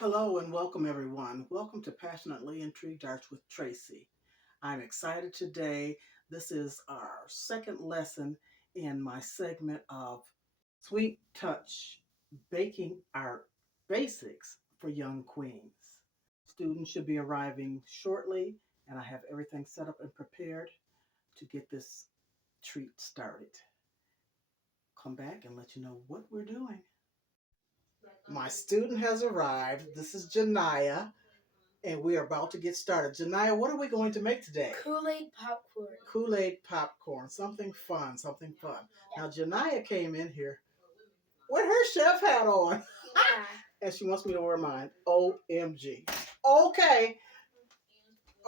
Hello and welcome everyone. Welcome to Passionately Intrigued Arts with Tracy. I'm excited today. This is our second lesson in my segment of Sweet Touch Baking Art Basics for Young Queens. Students should be arriving shortly, and I have everything set up and prepared to get this treat started. Come back and let you know what we're doing. My student has arrived. This is Janiyah, and we are about to get started. Janiyah, what are we going to make today? Kool-Aid popcorn. Kool-Aid popcorn. Something fun, something fun. Now, Janiyah came in here with her chef hat on. Yeah. And she wants me to wear mine. OMG. Okay.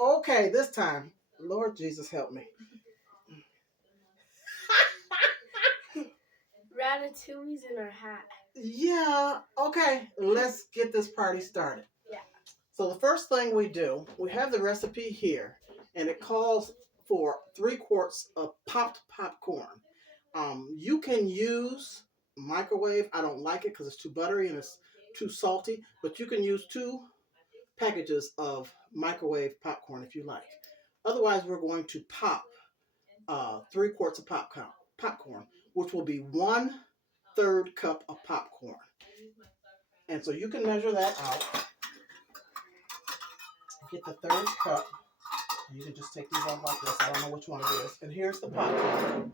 Okay, this time. Lord Jesus, help me. Ratatouille's in her hat. Yeah, okay. Let's get this party started. Yeah. So the first thing we do, we have the recipe here, and it calls for 3 quarts of popped popcorn. You can use microwave. I don't like it because it's too buttery and it's too salty, but you can use 2 packages of microwave popcorn if you like. Otherwise, we're going to pop 3 quarts of popcorn, which will be 1/3 cup of popcorn. And so you can measure that out. Get the 1/3 cup. You can just take these off like this. I don't know which one it is. And here's the popcorn.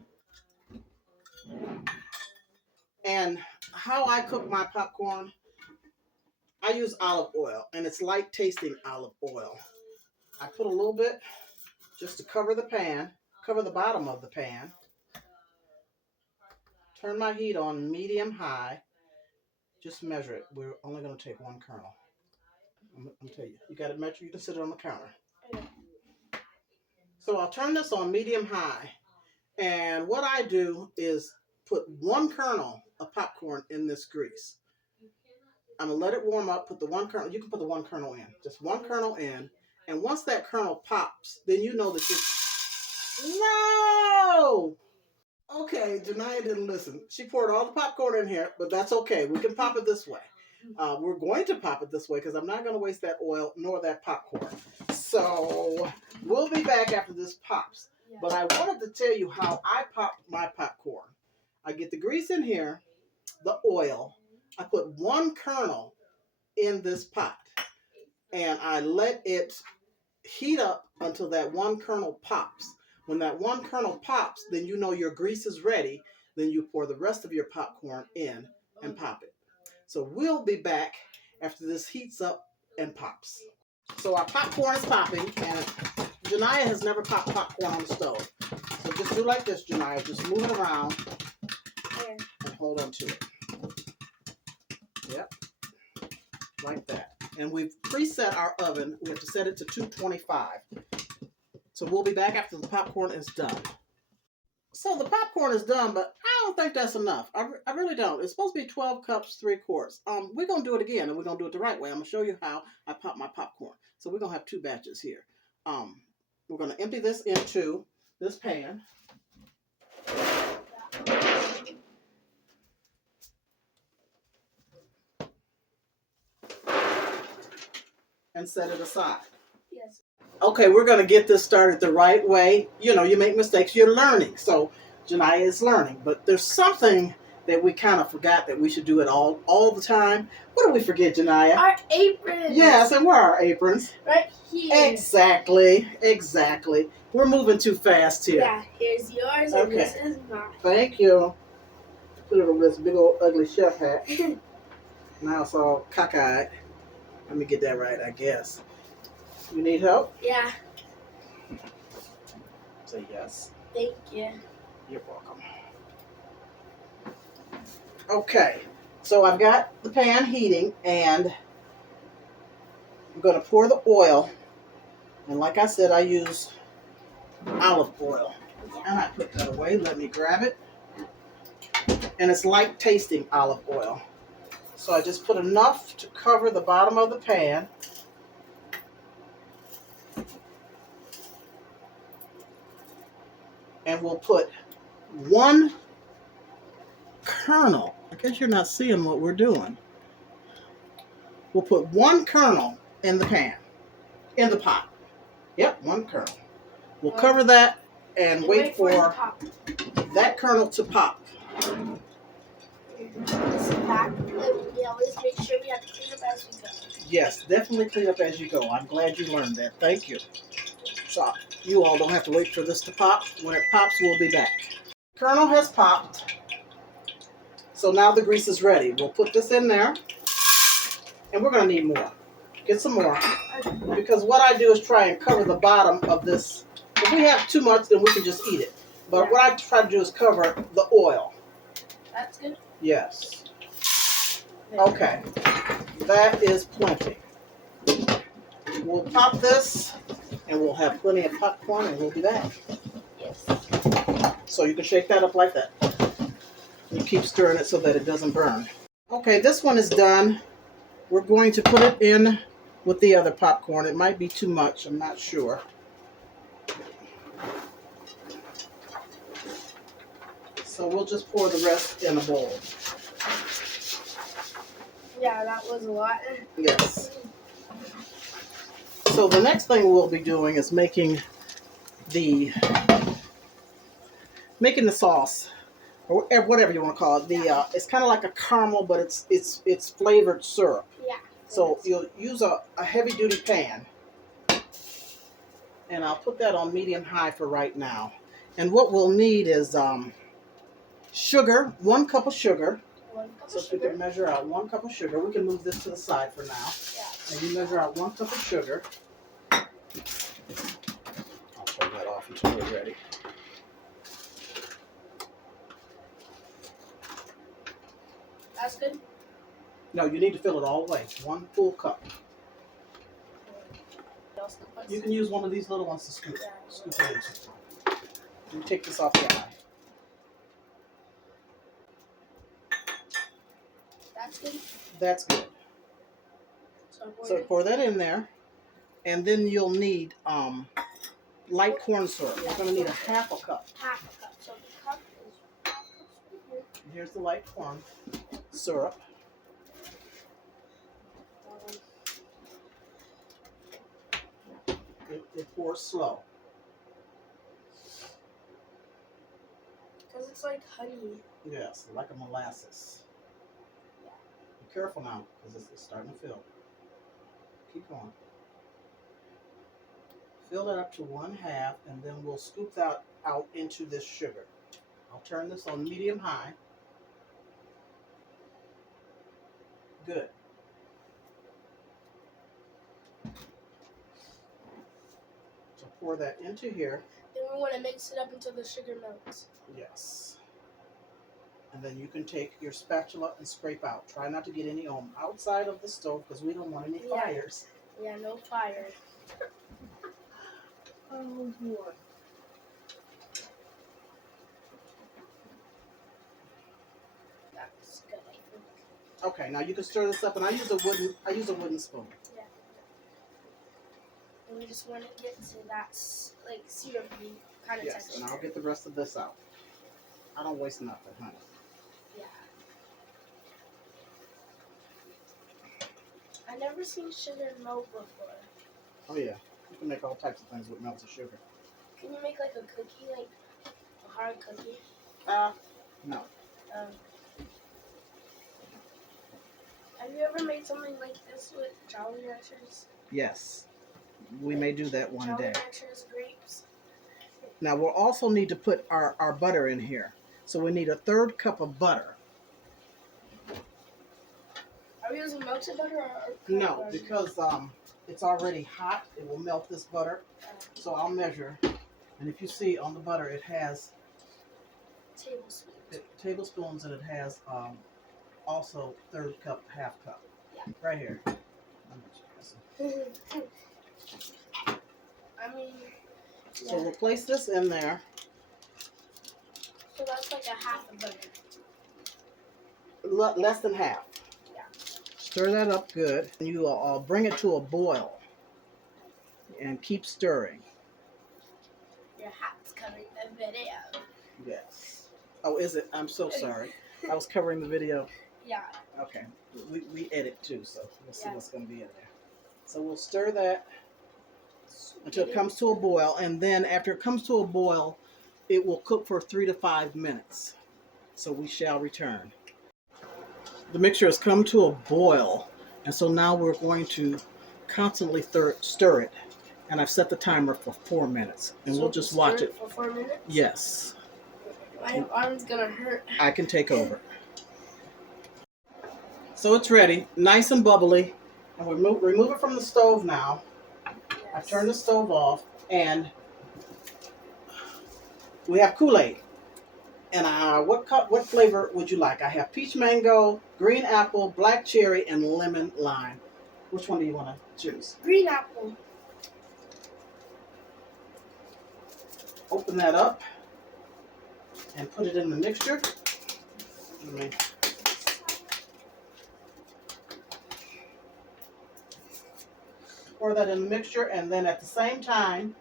And how I cook my popcorn, I use olive oil, and it's light tasting olive oil. I put a little bit just to cover the pan, cover the bottom of the pan. Turn my heat on medium high. Just measure it. We're only going to take 1 kernel. I'm tell you, you got to measure. You can sit it on the counter. So I'll turn this on medium high, and what I do is put 1 kernel of popcorn in this grease. I'm gonna let it warm up. Put the 1 kernel. You can put the 1 kernel in, just 1 kernel in, and once that kernel pops, then you know that you. No. Okay, Janiyah didn't listen. She poured all the popcorn in here, but that's okay. We can pop it this way. We're going to pop it this way because I'm not going to waste that oil nor that popcorn. So we'll be back after this pops. Yeah. But I wanted to tell you how I pop my popcorn. I get the grease in here, the oil. I put 1 kernel in this pot, and I let it heat up until that 1 kernel pops. When that 1 kernel pops, then you know your grease is ready. Then you pour the rest of your popcorn in and pop it. So we'll be back after this heats up and pops. So our popcorn is popping, and Janiyah has never popped popcorn on the stove. So just do like this, Janiyah. Just move it around and hold on to it. Yep, like that. And we've preset our oven. We have to set it to 225. So we'll be back after the popcorn is done. So the popcorn is done, but I don't think that's enough. I really don't. It's supposed to be 12 cups, 3 quarts. We're going to do it again, and we're going to do it the right way. I'm going to show you how I pop my popcorn. So we're going to have 2 batches here. We're going to empty this into this pan. And set it aside. Yes. Okay, we're going to get this started the right way. You know, you make mistakes, you're learning. So Janiyah is learning. But there's something that we kind of forgot that we should do it all the time. What do we forget, Janiyah? Our aprons. Yes, and where are our aprons? Right here. Exactly. We're moving too fast here. Yeah, here's yours and this is mine. Thank you. Put it over this big old ugly chef hat. Now it's all cockeyed. Let me get that right, I guess. You need help? Yeah. Say yes. Thank you. You're welcome. Okay, so I've got the pan heating, and I'm going to pour the oil. And like I said, I use olive oil. And I put that away. Let me grab it. And it's light tasting olive oil. So I just put enough to cover the bottom of the pan. And we'll put 1 kernel. I guess you're not seeing what we're doing. we'll put one kernel in the pan, in the pot. Yep, one kernel. We'll cover that and wait for that kernel to pop. This is back. We always make sure we have to clean up as we go. Yes, definitely clean up as you go. I'm glad you learned that. Thank you. So you all don't have to wait for this to pop. When it pops, we'll be back. Kernel has popped. So now the grease is ready. We'll put this in there. And we're going to need more. Get some more. Because what I do is try and cover the bottom of this. If we have too much, then we can just eat it. But what I try to do is cover the oil. That's good. Yes. Okay. That is plenty. We'll pop this, and we'll have plenty of popcorn, and we'll be back. Yes. So you can shake that up like that. You keep stirring it so that it doesn't burn. Okay, this one is done. We're going to put it in with the other popcorn. It might be too much. I'm not sure. So we'll just pour the rest in a bowl. Yeah, that was a lot. Yes. So the next thing we'll be doing is making the sauce, or whatever you want to call it. It's kind of like a caramel, but it's flavored syrup. Yeah. So you'll use a heavy duty pan, and I'll put that on medium high for right now. And what we'll need is sugar, 1 cup of sugar. 1 cup So of if we sugar. can measure out 1 cup of sugar, we can move this to the side for now. Yeah. And you measure out 1 cup of sugar. I'll turn that off until we're ready. That's good. No, you need to fill it all the way. 1 full cup. You can use one of these little ones to scoop it in. You take this off the eye. That's good. That's good. So pour that in there, and then you'll need light corn syrup. You're going to need a half a cup. Half a cup. So the cup is 1 cup. Here's the light corn syrup. It pours slow. Because it's like honey. Yes, like a molasses. Be careful now, because it's starting to fill. Keep going. Fill it up to 1/2, and then we'll scoop that out into this sugar. I'll turn this on medium high. Good. So pour that into here. Then we want to mix it up until the sugar melts. Yes. And then you can take your spatula and scrape out. Try not to get any on outside of the stove, because we don't want any fires. Yeah, no fire. Oh boy. That's good, I think. Okay, now you can stir this up, and I use a wooden spoon. Yeah. And we just want to get to that like syrupy kind of Yes, texture. and I'll get the rest of this out. I don't waste nothing, honey. Yeah. I've never seen sugar melt before. Oh yeah, you can make all types of things with melted sugar. Can you make like a cookie, like a hard cookie? No. Have you ever made something like this with Jolly Ranchers? Yes, we may do that one Jolly day. Ranchers grapes. Now we'll also need to put our butter in here. So we need a 1/3 cup of butter. Are we using melted butter or No, butter? because it's already hot. It will melt this butter. So I'll measure. And if you see on the butter, it has tablespoons, and it has also 1/3 cup, 1/2 cup. Yeah. Right here. I mean, yeah. So we'll place this in there. So that's like a 1/2 of butter. Less than 1/2. Yeah. Stir that up good. And you will bring it to a boil. And keep stirring. Your hat's covering the video. Yes. Oh, is it? I'm so sorry. I was covering the video. Yeah. Okay. We edit too, so we'll see Yeah. what's going to be in there. So we'll stir that until it comes to a boil, and then after it comes to a boil, it will cook for 3 to 5 minutes. So we shall return. The mixture has come to a boil, and so now we're going to constantly stir it. And I've set the timer for 4 minutes, and So we'll just watch it for 4 minutes. Yes. My arm's gonna hurt. I can take over. So it's ready, nice and bubbly, and we remove it from the stove now. Yes. I've turned the stove off, and we have Kool-Aid. And what flavor would you like? I have peach mango, green apple, black cherry, and lemon lime. Which one do you want to choose? Green apple. Open that up and put it in the mixture. Pour that in the mixture, and then at the same time,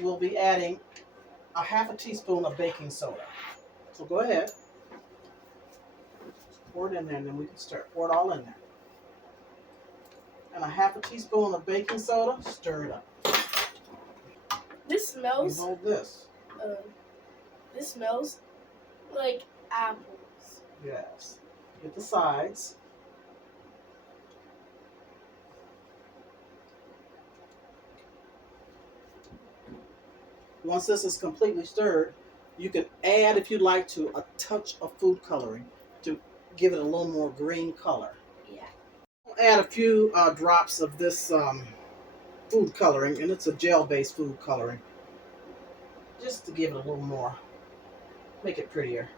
we'll be adding a half a teaspoon of baking soda. So go ahead. Pour it in there, and then we can stir. Pour it all in there. And a half a teaspoon of baking soda. Stir it up. This smells. You hold this. This smells like apples. Yes. Get the sides. Once this is completely stirred, you can add, if you'd like to, a touch of food coloring to give it a little more green color. Yeah. I'll add a few drops of this food coloring, and it's a gel-based food coloring, just to give it a little more, make it prettier.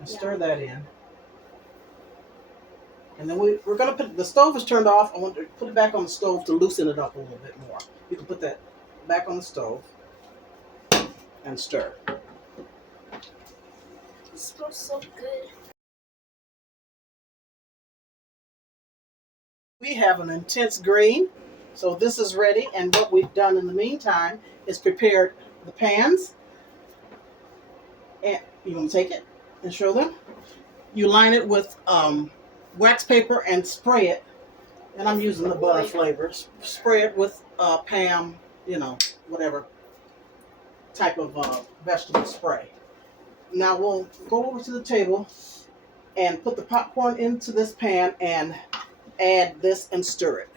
And stir that in. And then we're going to put, the stove is turned off. I want to put it back on the stove to loosen it up a little bit more. You can put that back on the stove and stir. It smells so good. We have an intense green, so this is ready. And what we've done in the meantime is prepared the pans. And you want to take it and show them? You line it with wax paper and spray it. And I'm using the butter flavors. Spray it with Pam, whatever type of vegetable spray. Now we'll go over to the table and put the popcorn into this pan and add this and stir it.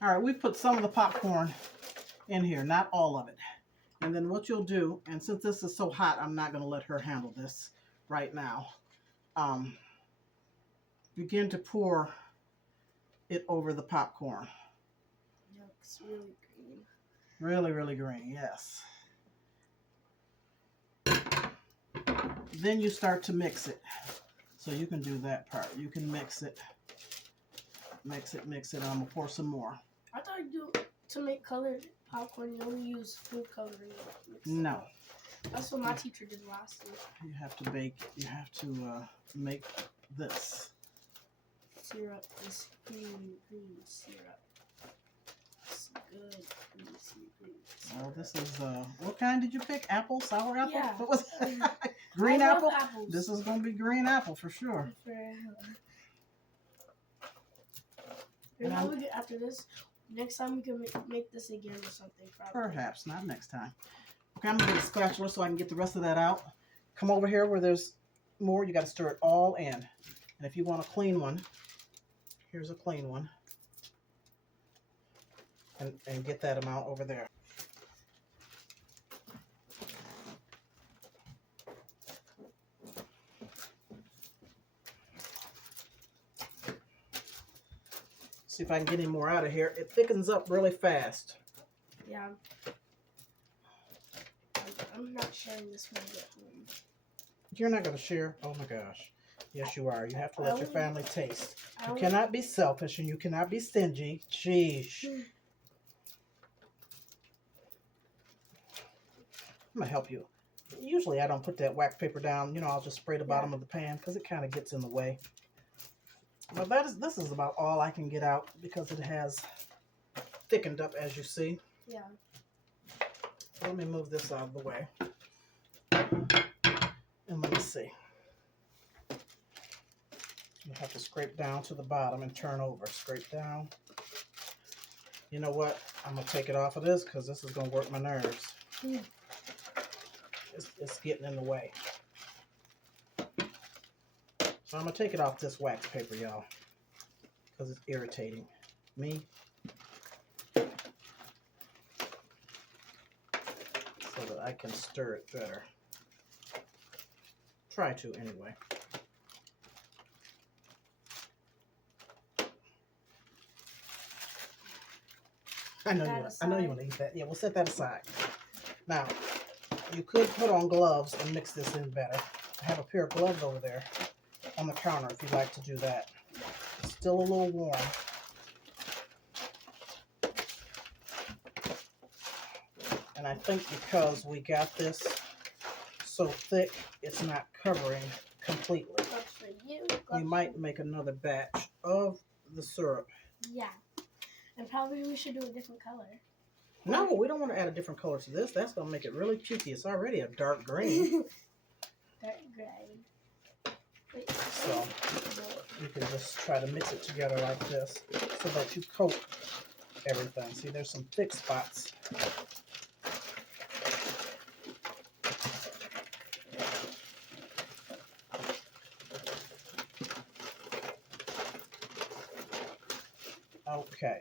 All right, we've put some of the popcorn in here, not all of it. And then what you'll do, and since this is so hot, I'm not going to let her handle this right now. Begin to pour it over the popcorn. It looks really green. Really, really green, yes. Then you start to mix it. So you can do that part. You can mix it. Mix it. And I'm going to pour some more. I thought to make colored popcorn, you only use food coloring. No. That's what my teacher did last year. You have to bake, you have to make this. Syrup, this green syrup. It's good green syrup. Oh, this is, what kind did you pick? Apple? Sour apple? Yeah. What was green I apple? love apples. This is going to be green apple for sure. After this, next time we can make this again or something. Probably. Perhaps, not next time. Okay, I'm going to get a spatula so I can get the rest of that out. Come over here where there's more. You got to stir it all in. And if you want a clean one, here's a clean one. And get that amount over there. See if I can get any more out of here. It thickens up really fast. Yeah. I'm not sharing this one at home. You're not going to share? Oh my gosh. Yes, you are. You have to let your family taste. You cannot be selfish and you cannot be stingy. Sheesh. I'm going to help you. Usually I don't put that wax paper down. I'll just spray the bottom of the pan because it kind of gets in the way. But this is about all I can get out because it has thickened up, as you see. Yeah. Let me move this out of the way. And let me see. You have to scrape down to the bottom and turn over. Scrape down. You know what? I'm going to take it off of this because this is going to work my nerves. It's getting in the way. So I'm going to take it off this wax paper, y'all, because it's irritating me. So that I can stir it better. Try to, anyway. I know you want to eat that. Yeah, we'll set that aside. Now, you could put on gloves and mix this in better. I have a pair of gloves over there on the counter if you'd like to do that. It's still a little warm. And I think because we got this so thick, it's not covering completely. Gloves for you. We might make another batch of the syrup. Yeah. And probably we should do a different color. No, we don't want to add a different color to this. That's going to make it really pukey. It's already a dark green. Dark green. Wait, So you can just try to mix it together like this so that you coat everything. See, there's some thick spots. Okay,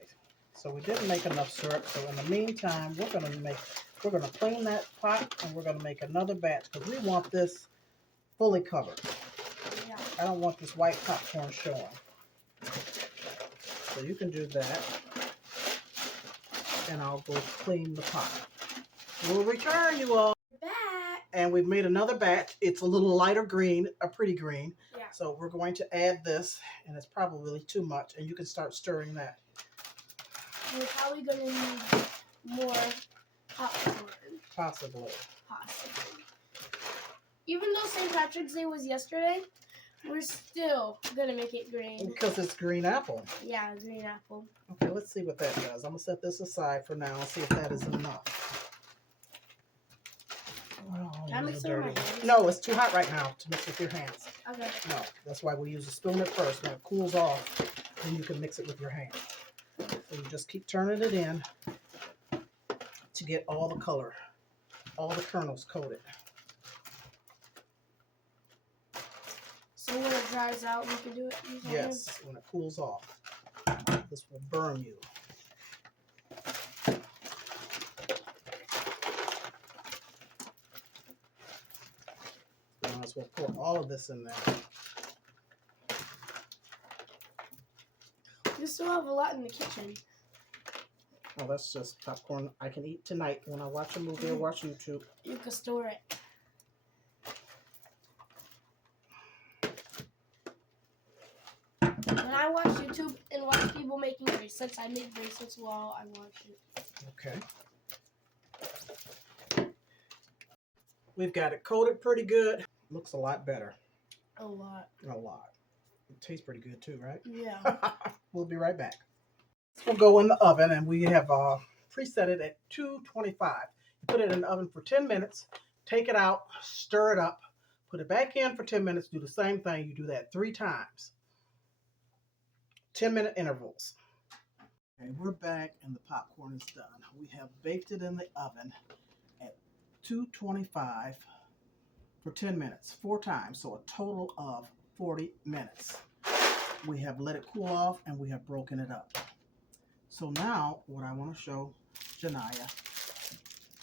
so we didn't make enough syrup. So in the meantime, we're gonna clean that pot and we're gonna make another batch because we want this fully covered. Yeah. I don't want this white popcorn showing. So you can do that. And I'll go clean the pot. We'll return, you all. Back. And we've made another batch. It's a little lighter green, a pretty green. Yeah. So we're going to add this, and it's probably too much, and you can start stirring that. We're probably going to need more popcorn. Possibly. Possibly. Even though St. Patrick's Day was yesterday, we're still going to make it green. Because it's green apple. Yeah, green apple. Okay, let's see what that does. I'm going to set this aside for now and see if that is enough. Oh, Can I mix it with my hands? No, it's too hot right now to mix with your hands. Okay. No, that's why we use a spoon at first. When it cools off, then you can mix it with your hand. So you just keep turning it in to get all the color, all the kernels coated. So when it dries out, we can do it? Yes, when it cools off. This will burn you. Might as well pour all of this in there. We still have a lot in the kitchen. Oh, that's just popcorn I can eat tonight when I watch a movie or watch YouTube. You can store it. When I watch YouTube and watch people making bracelets, I make bracelets while I watch it. Okay. We've got it coated pretty good. Looks a lot better. A lot. A lot. It tastes pretty good too, right? Yeah. We'll be right back. We'll go in the oven, and we have preset it at 225. You put it in the oven for 10 minutes. Take it out, stir it up, put it back in for 10 minutes. Do the same thing. You do that 3 times. 10-minute intervals. Okay, we're back, and the popcorn is done. We have baked it in the oven at 225 for 10 minutes, 4 times, so a total of 40 minutes. We have let it cool off, and we have broken it up. So now, what I want to show Janaya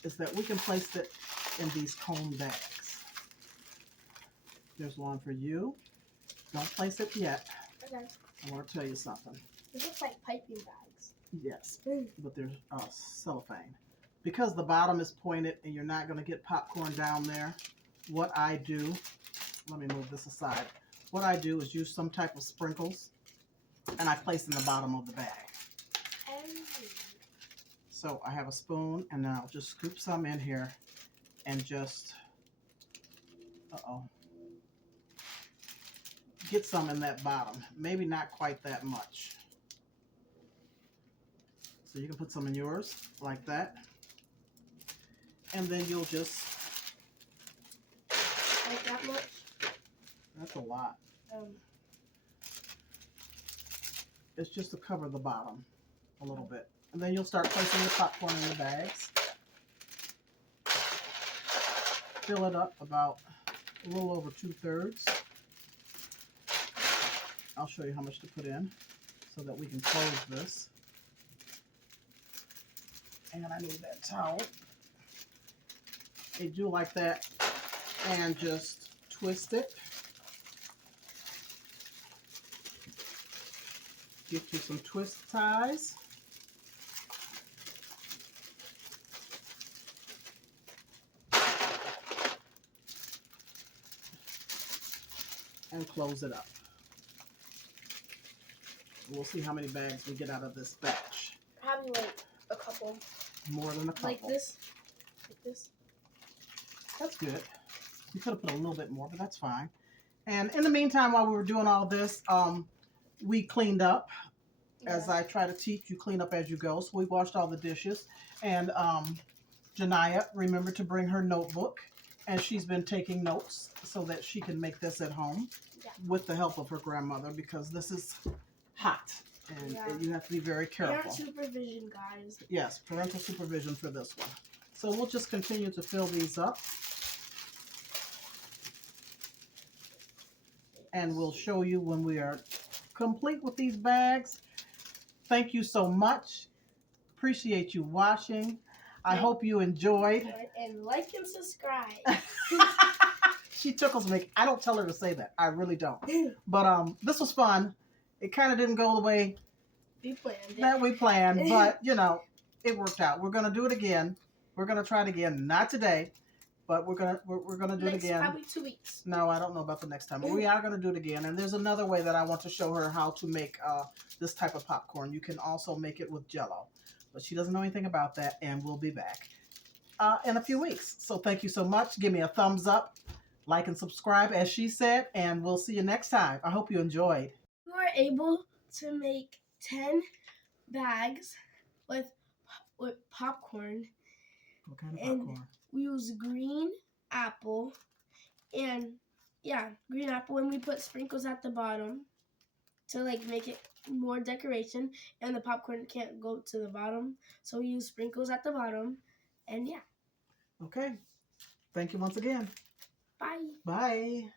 is that we can place it in these cone bags. There's one for you. Don't place it yet. Okay. I want to tell you something. This looks like piping bags. Yes, but there's cellophane. Because the bottom is pointed and you're not going to get popcorn down there, what I do, let me move this aside. What I do is use some type of sprinkles, and I place in the bottom of the bag. So I have a spoon, and then I'll just scoop some in here and just, get some in that bottom. Maybe not quite that much. So you can put some in yours like that. And then you'll just... Like that much? That's a lot. It's just to cover the bottom a little bit. And then you'll start placing the popcorn in the bags. Fill it up about a little over 2/3. I'll show you how much to put in so that we can close this. And I need that towel. They do like that. And just twist it. Get you some twist ties. And close it up. We'll see how many bags we get out of this batch. Probably like a couple. More than a couple. Like this. Like this. That's good. You could have put a little bit more, but that's fine. And in the meantime, while we were doing all this, we cleaned up. As I try to teach, you clean up as you go. So we washed all the dishes. And Janiyah remembered to bring her notebook. And she's been taking notes so that she can make this at home with the help of her grandmother, because this is hot. And you have to be very careful. Parent supervision, guys. Yes, parental supervision for this one. So we'll just continue to fill these up. And we'll show you when we are complete with these bags. Thank you so much. Appreciate you watching. I hope you enjoyed. And like and subscribe. She tickles me. I don't tell her to say that. I really don't. But this was fun. It kind of didn't go the way we planned, but you know, it worked out. We're gonna do it again. We're gonna try it again. Not today, but we're gonna do it again. Probably 2 weeks. No, I don't know about the next time, but we are gonna do it again. And there's another way that I want to show her how to make this type of popcorn. You can also make it with Jello, but she doesn't know anything about that. And we'll be back in a few weeks. So thank you so much. Give me a thumbs up, like and subscribe, as she said, and we'll see you next time. I hope you enjoyed. We were able to make 10 bags with popcorn. What kind of And popcorn? we use green apple and green apple, and we put sprinkles at the bottom to like make it more decoration, and the popcorn can't go to the bottom, so we use sprinkles at the bottom. And Okay. Thank you once again. Bye. Bye.